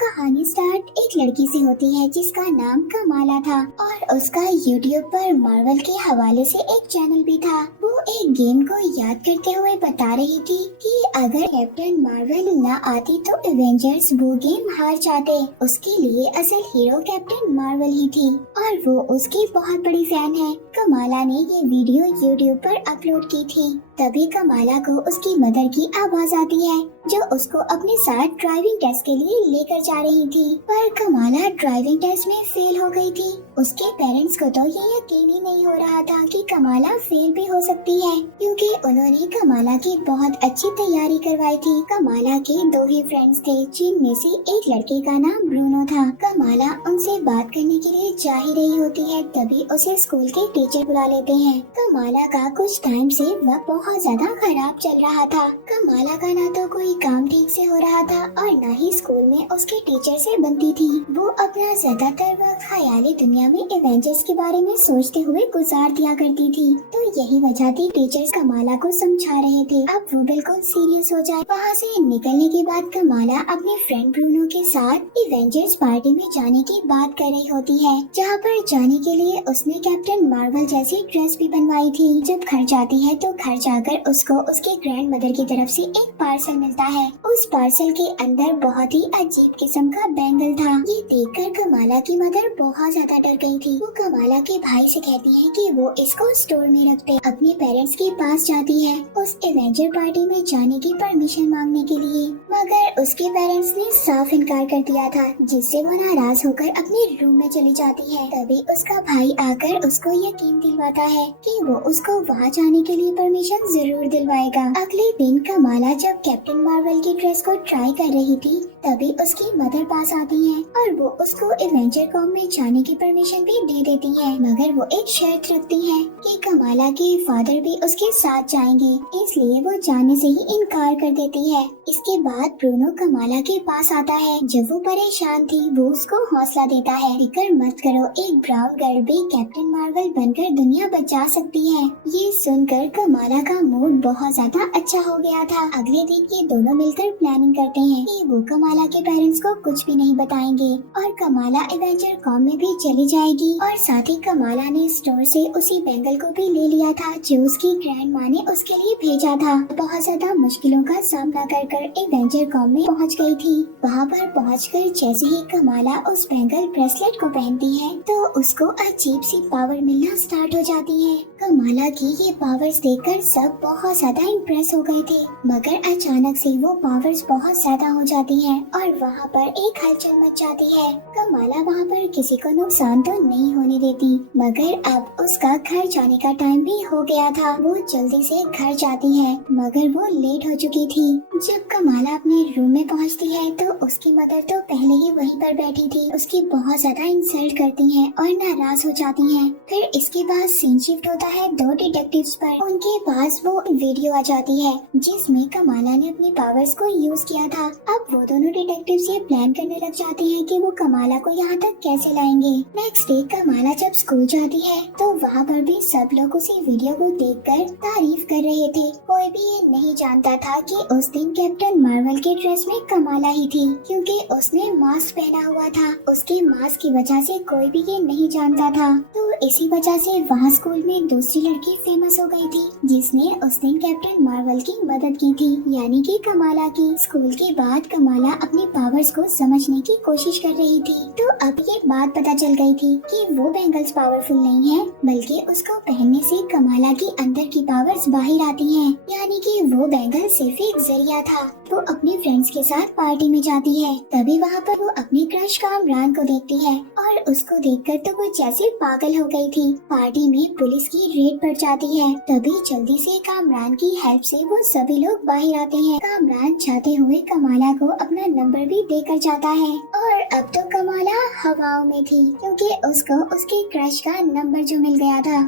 कहानी स्टार्ट एक लड़की से होती है जिसका नाम कमाला था और उसका यूट्यूब पर मार्वल के हवाले से एक चैनल भी था। वो एक गेम को याद करते हुए बता रही थी कि अगर कैप्टन मार्वल न आती तो एवेंजर्स वो गेम हार जाते। उसके लिए असल हीरो कैप्टन मार्वल ही थी और वो उसकी बहुत बड़ी फैन है। कमाला ने ये वीडियो यूट्यूब पर अपलोड की थी। तभी कमाला को उसकी मदर की आवाज आती है जो उसको अपने साथ ड्राइविंग टेस्ट के लिए लेकर जा रही थी। पर कमाला ड्राइविंग टेस्ट में फेल हो गई थी। उसके पेरेंट्स को तो ये यकीन ही नहीं हो रहा था कि कमाला फेल भी हो सकती है, क्योंकि उन्होंने कमाला की बहुत अच्छी तैयारी करवाई थी। कमाला के दो ही फ्रेंड्स थे जिनमें से एक लड़के का नाम ब्रूनो था। कमाला उनसे बात करने के लिए जा ही रही होती है, तभी उसे स्कूल के टीचर बुला लेते हैं। कमाला का कुछ टाइम से वक्त बहुत ज्यादा खराब चल रहा था। कमाला का ना तो कोई काम ठीक से हो रहा था और न ही स्कूल में उसके टीचर से बनती थी। वो अपना ज्यादातर वक्त ख्याली दुनिया में एवेंजर्स के बारे में सोचते हुए गुजार दिया करती थी। तो यही वजह थी टीचर्स कमाला को समझा रहे थे अब वो बिल्कुल सीरियस हो जाए। वहाँ से निकलने के बाद कमाला अपने फ्रेंड ब्रूनो के साथ एवेंजर्स पार्टी में जाने की बात कर रही होती है, जहाँ पर जाने के लिए उसने कैप्टन मार्वल जैसी ड्रेस भी बनवाई थी। जब घर जाती है तो घर जाकर उसको उसके ग्रैंड मदर की तरफ से एक पार्सल मिलता है। उस पार्सल के अंदर बहुत ही अजीब किस्म का बैंगल था। ये देखकर कमाला की मदर बहुत ज्यादा डर गई थी। वो कमाला के भाई से कहती है कि वो इसको स्टोर में रख दे। अपने पेरेंट्स के पास जाती है उस एवेंजर पार्टी में जाने की परमिशन मांगने के लिए, मगर उसके पेरेंट्स ने साफ इनकार कर दिया था, जिससे वो नाराज होकर अपने रूम में चली जाती है। तभी उसका भाई आकर उसको यकीन दिलवाता है कि वो उसको वहाँ जाने के लिए परमिशन जरूर दिलवाएगा। अगले दिन कमाला जब कैप्टन मार्वल की ड्रेस को ट्राई कर रही थी तभी उसकी मदर पास आती है और वो उसको एवेंजर कॉम में जाने की परमिशन भी दे देती है, मगर वो एक शर्त रखती है कि कमाला के फादर भी उसके साथ जाएंगे, इसलिए वो जाने से ही इनकार कर देती है। इसके बाद ब्रूनो कमाला के पास आता है। जब वो परेशान थी वो उसको हौसला देता है, फिक्र मत करो, एक ब्राउन गर्ल भी कैप्टन मार्वल बनकर दुनिया बचा सकती है। ये सुनकर कमाला का मूड बहुत ज्यादा अच्छा हो गया था। अगले दिन ये दोनों मिलकर प्लानिंग करते हैं कि वो कमाला के पेरेंट्स को कुछ भी नहीं बताएंगे और कमाला एवेंजर कॉम में भी चली जाएगी। और साथ ही कमाला ने स्टोर से उसी बैंगल को भी ले लिया था जो उसकी ग्रैंड माँ ने उसके लिए भेजा था। बहुत ज्यादा मुश्किलों का सामना कर एवेंजर कॉम में पहुँच गई थी। वहाँ पर पहुँचकर जैसे ही कमाला उस बैंगल ब्रेसलेट को पहनती है तो उसको अजीब सी पावर मिलना स्टार्ट हो जाती है। कमाला की ये पावर्स देखकर सब बहुत ज्यादा इम्प्रेस हो गए थे, मगर अचानक से वो पावर्स बहुत ज्यादा हो जाती हैं और वहाँ पर एक हलचल मच जाती है। कमाला वहाँ पर किसी को नुकसान तो नहीं होने देती, मगर अब उसका घर जाने का टाइम भी हो गया था। वो जल्दी से घर जाती है मगर वो लेट हो चुकी थी। जब कमाला अपने रूम में पहुँचती है तो उसकी मदर तो पहले ही वहीं पर बैठी थी। उसकी बहुत ज्यादा इंसल्ट करती है और नाराज हो जाती है। फिर इसके बाद सीन शिफ्ट होता है दो डिटेक्टिव्स पर। उनके पास वो वीडियो आ जाती है जिसमें कमाला ने अपनी पावर्स को यूज किया था। अब वो दोनों डिटेक्टिव्स ये प्लान करने लग जाते हैं कि वो कमाला को यहाँ तक कैसे लाएंगे। नेक्स्ट डे कमाला जब स्कूल जाती है तो वहाँ पर भी सब लोग उसी वीडियो को देखकर तारीफ कर रहे थे। कोई भी ये नहीं जानता था कि उस दिन कैप्टन मार्वल के ड्रेस में कमाला ही थी, क्योंकि उसने मास्क पहना हुआ था। उसके मास्क की वजह से कोई भी ये नहीं जानता था। तो इसी वजह से वहाँ स्कूल में दूसरी लड़की फेमस हो गई थी जिसने उस दिन कैप्टन मार्वल की मदद की थी, यानी कि कमाला की। स्कूल के बाद कमाला अपनी पावर्स को समझने की कोशिश कर रही थी। तो अब ये बात पता चल गई थी कि वो बैंगल्स पावरफुल नहीं है, बल्कि उसको पहनने से कमाला की अंदर की पावर्स बाहर आती हैं, यानी कि वो बैंगल सिर्फ एक जरिया था। वो अपने फ्रेंड्स के साथ पार्टी में जाती है। तभी वहाँ पर वो अपनी क्रश कामरान को देखती है और उसको देखकर तो वो जैसे पागल हो गई थी। पार्टी में पुलिस की रेड पड़ जाती है। तभी जल्दी से कामरान की हेल्प से वो सभी लोग बाहर आते हैं। कामरान जाते हुए कमाला को अपना नंबर भी देकर जाता है और अब तो कमाला हवाओं में थी, क्योंकि उसको उसके क्रश का नंबर जो मिल गया था।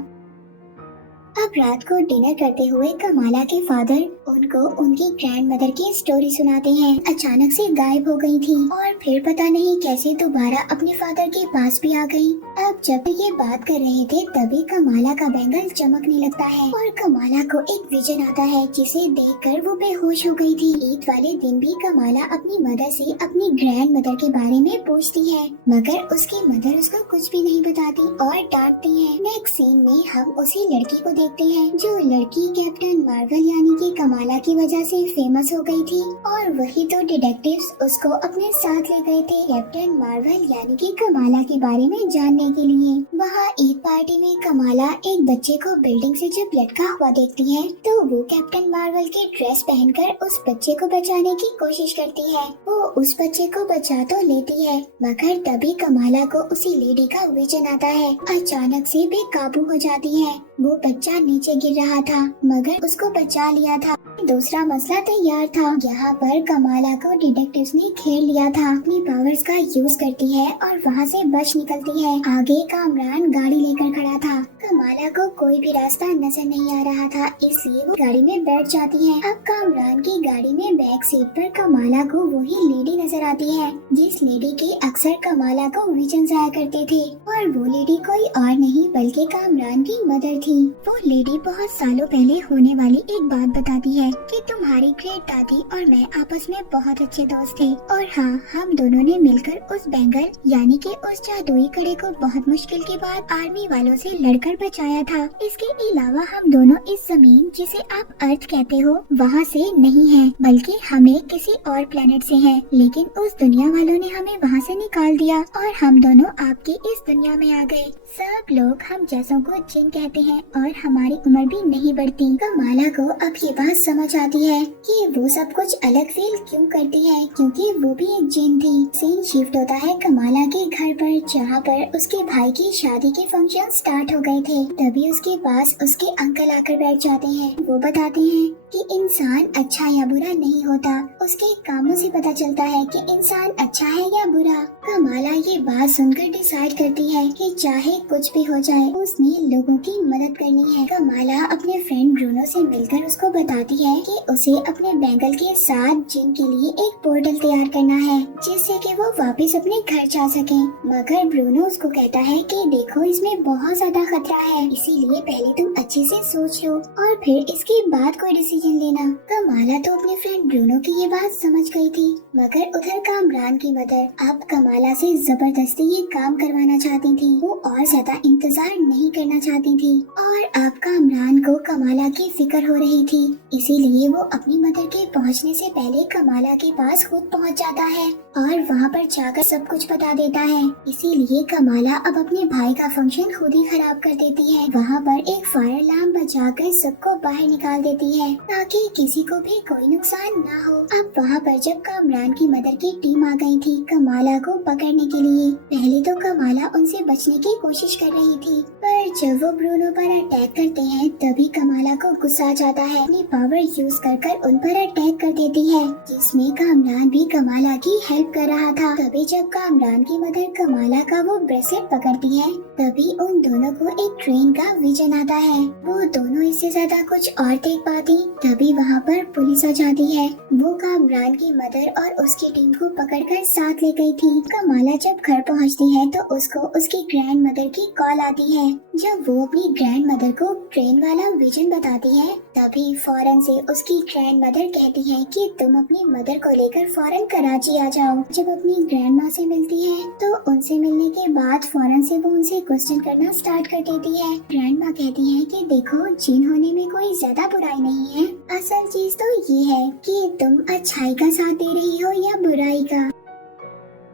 अब रात को डिनर करते हुए कमाला के फादर उनको उनकी ग्रैंड मदर की स्टोरी सुनाते हैं। अचानक से गायब हो गई थी और फिर पता नहीं कैसे दोबारा अपने फादर के पास भी आ गई। अब जब ये बात कर रहे थे तभी कमाला का बैंगल चमकने लगता है और कमाला को एक विजन आता है जिसे देखकर वो बेहोश हो गई थी। ईद वाले दिन भी कमाला अपनी मदर से अपनी ग्रैंड मदर के बारे में पूछती है, मगर उसकी मदर उसको कुछ भी नहीं बताती और डांटती है। नेक्स्ट सीन में हम उसी लड़की को देखते हैं जो लड़की कैप्टन मार्वल यानी कि कमाला की वजह से फेमस हो गई थी और वही तो डिटेक्टिव्स उसको अपने साथ ले गए थे कैप्टन मार्वल यानी कि कमाला के बारे में जानने के लिए। वहाँ ईद पार्टी में कमाला एक बच्चे को बिल्डिंग से जब लटका हुआ देखती है तो वो कैप्टन मार्वल की ड्रेस पहनकर उस बच्चे को बचाने की कोशिश करती है। वो उस बच्चे को बचा तो लेती है मगर तभी कमाला को उसी लेडी का विजन आता है। अचानक से बेकाबू हो जाती है। वो बच्चा नीचे गिर रहा था मगर उसको बचा लिया था। दूसरा मसला तैयार था। यहाँ पर कमाला को डिटेक्टिव्स ने घेर लिया था। अपनी पावर्स का यूज करती है और वहाँ से बच निकलती है। आगे कामरान गाड़ी लेकर खड़ा था। कमाला को कोई भी रास्ता नजर नहीं आ रहा था इसलिए वो गाड़ी में बैठ जाती है। अब कामरान की गाड़ी में बैक सीट पर कमाला को वही लेडी नजर आती है जिस लेडी के अक्सर कमाला को विजन आया करते थे और वो लेडी कोई और नहीं बल्कि कामरान की मदर थी। वो लेडी बहुत सालों पहले होने वाली एक बात बताती है कि तुम्हारी ग्रेट दादी और मैं आपस में बहुत अच्छे दोस्त थे और हाँ, हम दोनों ने मिलकर उस बैंगल यानी कि उस जादुई कड़े को बहुत मुश्किल के बाद आर्मी वालों से लड़कर बचाया था। इसके अलावा हम दोनों इस जमीन जिसे आप अर्थ कहते हो वहाँ से नहीं हैं, बल्कि हमें किसी और प्लेनेट से हैं। लेकिन उस दुनिया वालों ने हमें वहाँ से निकाल दिया और हम दोनों आपकी इस दुनिया में आ गए। सब लोग हम जैसों को जिन कहते हैं और हमारी उम्र भी नहीं बढ़ती। कमाला को अब ये बात समझ आती है कि वो सब कुछ अलग फील क्यों करती है क्योंकि वो भी एक जिन थी। सीन शिफ्ट होता है कमाला के घर पर जहाँ पर उसके भाई की शादी के फंक्शन स्टार्ट हो गए थे। तभी उसके पास उसके अंकल आकर बैठ जाते हैं। वो बताते हैं कि इंसान अच्छा या बुरा नहीं होता, उसके कामों से पता चलता है कि इंसान अच्छा है या बुरा। कमाला ये बात सुनकर डिसाइड करती है कि चाहे कुछ भी हो जाए उसने लोगों की मदद करनी है। कमाला अपने फ्रेंड ब्रूनो से मिलकर उसको बताती है कि उसे अपने बैंगल के साथ जिन के लिए एक पोर्टल तैयार करना है जिससे कि वो वापस अपने घर जा सके। मगर ब्रूनो उसको कहता है कि देखो इसमें बहुत ज्यादा खतरा है, इसीलिए पहले तुम अच्छे से सोच लो और फिर इसके बाद कोई डिसीजन लेना। कमाला तो अपने फ्रेंड ब्रूनो की ये बात समझ गई थी मगर उधर कामरान की मदर अब कमाला से जबरदस्ती ये काम करवाना चाहती थी। वो और ज्यादा इंतजार नहीं करना चाहती थी और अब कामरान को कमाला की फिक्र हो रही थी, इसीलिए वो अपनी मदर के पहुंचने से पहले कमाला के पास खुद पहुंच जाता है और वहां पर जाकर सब कुछ बता देता है। इसीलिए कमाला अब अपने भाई का फंक्शन खुद ही खराब कर देती है। वहां पर एक फायर अलार्म बजाकर सबको बाहर निकाल देती है ताकि किसी को भी कोई नुकसान ना हो। अब वहां पर जब कामरान की मदर की टीम आ गई थी कमाला को पकड़ने के लिए, पहले तो कमाला उनसे बचने की कोशिश कर रही थी पर जब वो ब्रूनो पर अटैक करते हैं तभी कमाला को गुस्सा आ जाता है। अपनी पावर यूज कर उन पर अटैक कर देती है जिसमें कामरान भी कमाला की हेल्प कर रहा था। तभी जब कामरान की मदर कमाला का वो ब्रेसलेट पकड़ती है तभी उन दोनों को एक ट्रेन का विजन आता है। वो दोनों इससे ज्यादा कुछ और देख पाती तभी वहाँ पर पुलिस आ जाती है। वो कामरान की मदर और उसकी टीम को पकड़कर साथ ले गई थी। कमाला जब घर पहुँचती है तो उसको उसकी ग्रैंड मदर की कॉल आती है। जब वो अपनी ग्रैंड मदर को ट्रेन वाला विजन बताती है तभी फौरन से उसकी ग्रैंड मदर कहती है कि तुम अपनी मदर को लेकर फौरन कराची आ जाओ। जब अपनी ग्रैंड माँ से मिलती है तो उनसे मिलने के बाद फौरन से वो उनसे क्वेश्चन करना स्टार्ट कर देती है। ग्रैंड माँ कहती है कि देखो जिन होने में कोई ज्यादा बुराई नहीं है, असल चीज तो ये है कि तुम अच्छाई का साथ दे रही हो या बुराई का।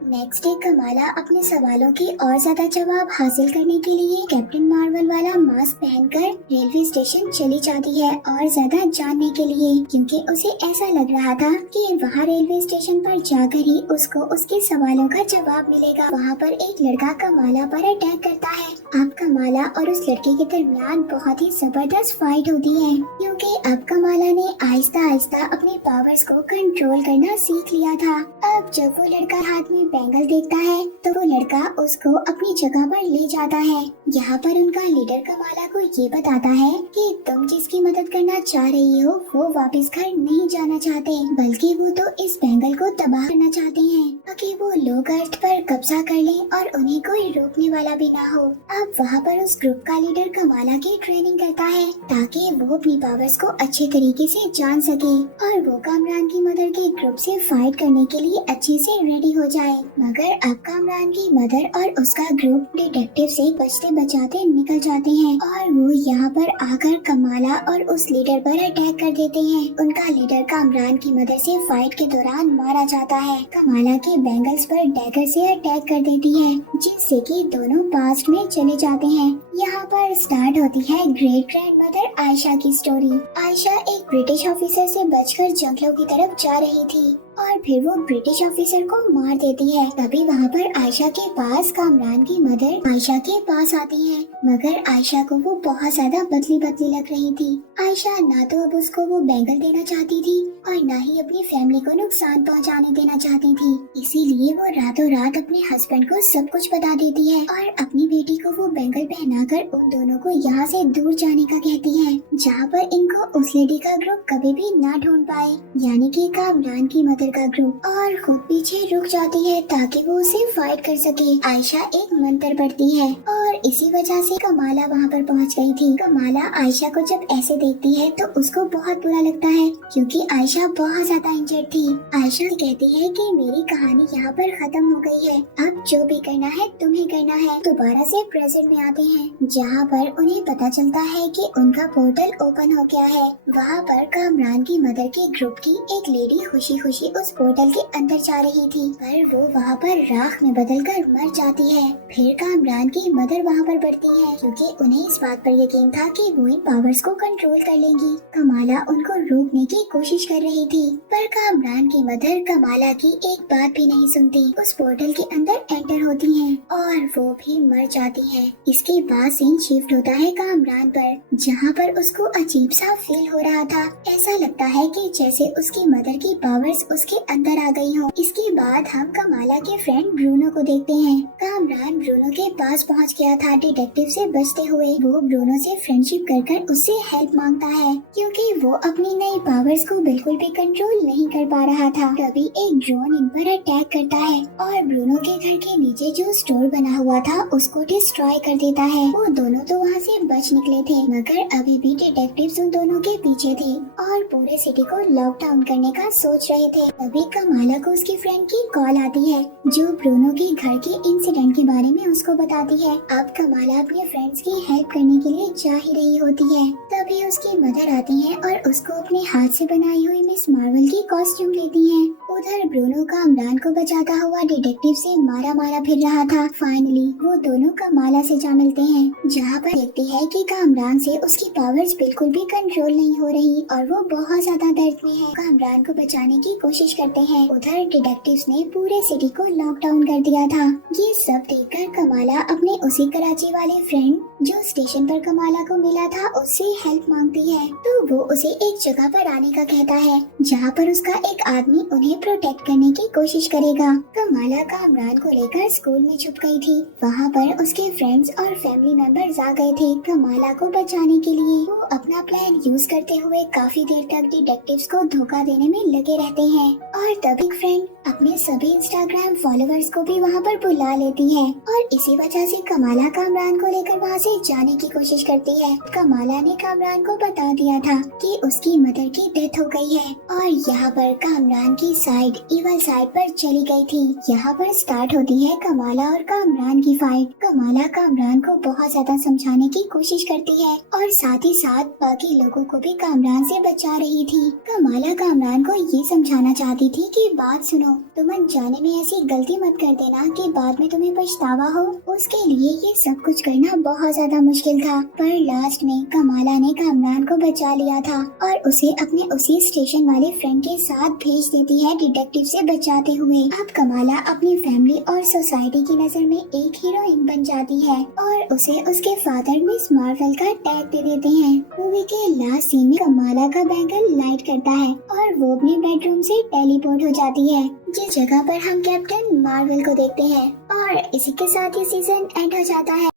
नेक्स्ट डे कमाला अपने सवालों के और ज्यादा जवाब हासिल करने के लिए कैप्टन मार्वल वाला मास्क पहनकर रेलवे स्टेशन चली जाती है और ज्यादा जानने के लिए, क्योंकि उसे ऐसा लग रहा था कि वहाँ रेलवे स्टेशन पर जाकर ही उसको उसके सवालों का जवाब मिलेगा। वहाँ पर एक लड़का कमाला पर अटैक करता है। अब कमाला और उस लड़के के दरमियान बहुत ही जबरदस्त फाइट होती है क्योंकि अब कमाला ने आहिस्ता आहिस्ता अपनी पावर्स को कंट्रोल करना सीख लिया था। अब जब वो लड़का हाथ में बैंगल देखता है तो वो लड़का उसको अपनी जगह पर ले जाता है। यहाँ पर उनका लीडर कमाला को ये बताता है कि तुम जिसकी मदद करना चाह रही हो वो वापस घर नहीं जाना चाहते, बल्कि वो तो इस बैंगल को तबाह करना चाहते हैं ताकि वो लोग अर्थ पर कब्जा कर लें और उन्हें कोई रोकने वाला भी ना हो। अब वहाँ पर उस ग्रुप का लीडर कमाला की ट्रेनिंग करता है ताकि वो अपनी पावर्स को अच्छे तरीके से जान सके और वो कामरान की मदर के ग्रुप से फाइट करने के लिए अच्छे से रेडी हो जाए। मगर अब कामरान की मदर और उसका ग्रुप डिटेक्टिव से बचते बचाते निकल जाते हैं और वो यहाँ पर आकर कमाला और उस लीडर पर अटैक कर देते हैं। उनका लीडर कामरान की मदर से फाइट के दौरान मारा जाता है। कमाला के बैंगल्स पर डैगर से अटैक कर देती है जिससे कि दोनों पास्ट में चले जाते हैं। यहाँ पर स्टार्ट होती है ग्रेट ग्रैंड मदर आयशा की स्टोरी। आयशा एक ब्रिटिश ऑफिसर से बचकर जंगलों की तरफ जा रही थी और फिर वो ब्रिटिश ऑफिसर को मार देती है। तभी वहाँ पर आयशा के पास कामरान की मदर आयशा के पास आती है, मगर आयशा को वो बहुत ज्यादा पतली पतली लग रही थी। आयशा ना तो अब उसको वो बैंगल देना चाहती थी और ना ही अपनी फैमिली को नुकसान पहुँचाने देना चाहती थी। इसीलिए वो रातों रात अपने हस्बैंड को सब कुछ बता देती है और अपनी बेटी को वो बैंगल पहनाकर उन दोनों को यहाँ से दूर जाने का कहती है, जहाँ पर इनको उस लेडी का ग्रुप कभी भी ना ढूंढ पाए, यानी कि कामरान की मदर का ग्रुप, और खुद पीछे रुक जाती है ताकि वो उसे फाइट कर सके। आयशा एक मंत्र पढ़ती है और इसी वजह से कमाला वहाँ पर पहुँच गई थी। कमाला आयशा को जब ऐसे देखती है तो उसको बहुत बुरा लगता है क्योंकि आयशा बहुत ज्यादा इंजर्ड थी। आयशा कहती है कि मेरी कहानी यहाँ पर खत्म हो गई है, अब जो भी करना है तुम्हें करना है। दोबारा से प्रेजेंट में आते हैं जहाँ पर उन्हें पता चलता है कि उनका पोर्टल ओपन हो गया है। वहाँ पर कामरान की मदर के ग्रुप की एक लेडी खुशी खुशी उस पोर्टल के अंदर जा रही थी, पर वो वहाँ पर राख में बदलकर मर जाती है। फिर कामरान की मदर वहाँ पर बढ़ती है क्योंकि उन्हें इस बात पर यकीन था कि वो इन पावर्स को कंट्रोल कर लेंगी। कमाला उनको रोकने की कोशिश कर रही थी, पर कामरान की मदर कमाला की एक बात भी नहीं सुनती। उस पोर्टल के अंदर एंटर होती है और वो भी मर जाती है। इसके बाद सीन शिफ्ट होता है कामरान पर, जहाँ पर उसको अजीब सा फील हो रहा था। ऐसा लगता है कि जैसे उसकी मदर की पावर्स उसके अंदर आ गई हो। इसके बाद हम कमाला के फ्रेंड ब्रूनो को देखते हैं। कामरान ब्रूनो के पास पहुंच गया था डिटेक्टिव से बचते हुए। वो ब्रूनो से फ्रेंडशिप कर उससे हेल्प मांगता है क्योंकि वो अपनी नई पावर्स को बिल्कुल भी कंट्रोल नहीं कर पा रहा था। तभी एक ड्रोन इन पर अटैक करता है और ब्रूनो के घर के नीचे जो स्टोर बना हुआ था उसको डिस्ट्रॉय कर देता है। वो दोनों तो वहाँ से बच निकले थे, मगर अभी भी डिटेक्टिव्स उन दोनों के पीछे थे और पूरे सिटी को लॉकडाउन करने का सोच रहे थे। तभी कमाला को उसकी फ्रेंड की कॉल आती है जो ब्रूनो के घर के इंसिडेंट के बारे में उसको बताती है। अब कमाला अपने फ्रेंड्स की हेल्प करने के लिए जा ही रही होती है। तभी उसकी मदर आती है और उसको अपने हाथ से बनाई हुई मिस मार्वल की कॉस्ट्यूम लेती है। उधर ब्रूनो कामरान को बचाता हुआ डिटेक्टिव से मारा मारा फिर रहा था। फाइनली वो दोनों कमाला से जा मिलते हैं, जहाँ पर देखती है कि कामरान से उसकी पावर्स बिल्कुल भी कंट्रोल नहीं हो रही और वो बहुत ज्यादा दर्द में है। कामरान को बचाने की कोशिश करते हैं। उधर डिटेक्टिव्स ने पूरे सिटी को लॉकडाउन कर दिया था। ये सब देखकर कमाला अपने उसी कराची वाले फ्रेंड जो स्टेशन पर कमाला को मिला था उससे हेल्प मांगती है। तो वो उसे एक जगह पर आने का कहता है जहाँ पर उसका एक आदमी उन्हें प्रोटेक्ट करने की कोशिश करेगा। कमाला कामरान को लेकर स्कूल में छुप गई थी। वहाँ पर उसके फ्रेंड्स और फैमिली मेंबर्स आ गए थे कमाला को बचाने के लिए। वो अपना प्लान यूज करते हुए काफी देर तक डिटेक्टिव्स को धोखा देने में लगे रहते हैं और तब एक फ्रेंड अपने सभी इंस्टाग्राम फॉलोअर्स को भी वहाँ पर बुला लेती है और इसी वजह से कमाला कामरान को लेकर वहाँ से जाने की कोशिश करती है। कमाला ने कामरान को बता दिया था कि उसकी मदर की डेथ हो गई है और यहाँ पर कामरान की साइड इवल साइड पर चली गई थी। यहाँ पर स्टार्ट होती है कमाला और कामरान की फाइट। कमाला कामरान को बहुत ज्यादा समझाने की कोशिश करती है और साथ ही साथ बाकी लोगों को भी कामरान से बचा रही थी। कमाला कामरान को ये समझाना चाहती थी कि बात सुनो, तुम अनजाने में ऐसी गलती मत कर देना कि बाद में तुम्हें पछतावा हो। उसके लिए ये सब कुछ करना बहुत ज्यादा मुश्किल था, पर लास्ट में कमाला ने कामरान को बचा लिया था और उसे अपने उसी स्टेशन वाले फ्रेंड के साथ भेज देती है डिटेक्टिव से बचाते हुए। अब कमाला अपनी फैमिली और सोसाइटी की नजर में एक हीरोइन बन जाती है और उसे उसके फादर मिस मार्वल का टैग दे देते हैं। मूवी के लास्ट सीन में कमाला का बैंगल लाइट करता है और वो अपने बेडरूम से टेलीपोर्ट हो जाती है। जिस जगह पर हम कैप्टन मार्वल को देखते हैं। और इसी के साथ ये सीजन एंड हो जाता है।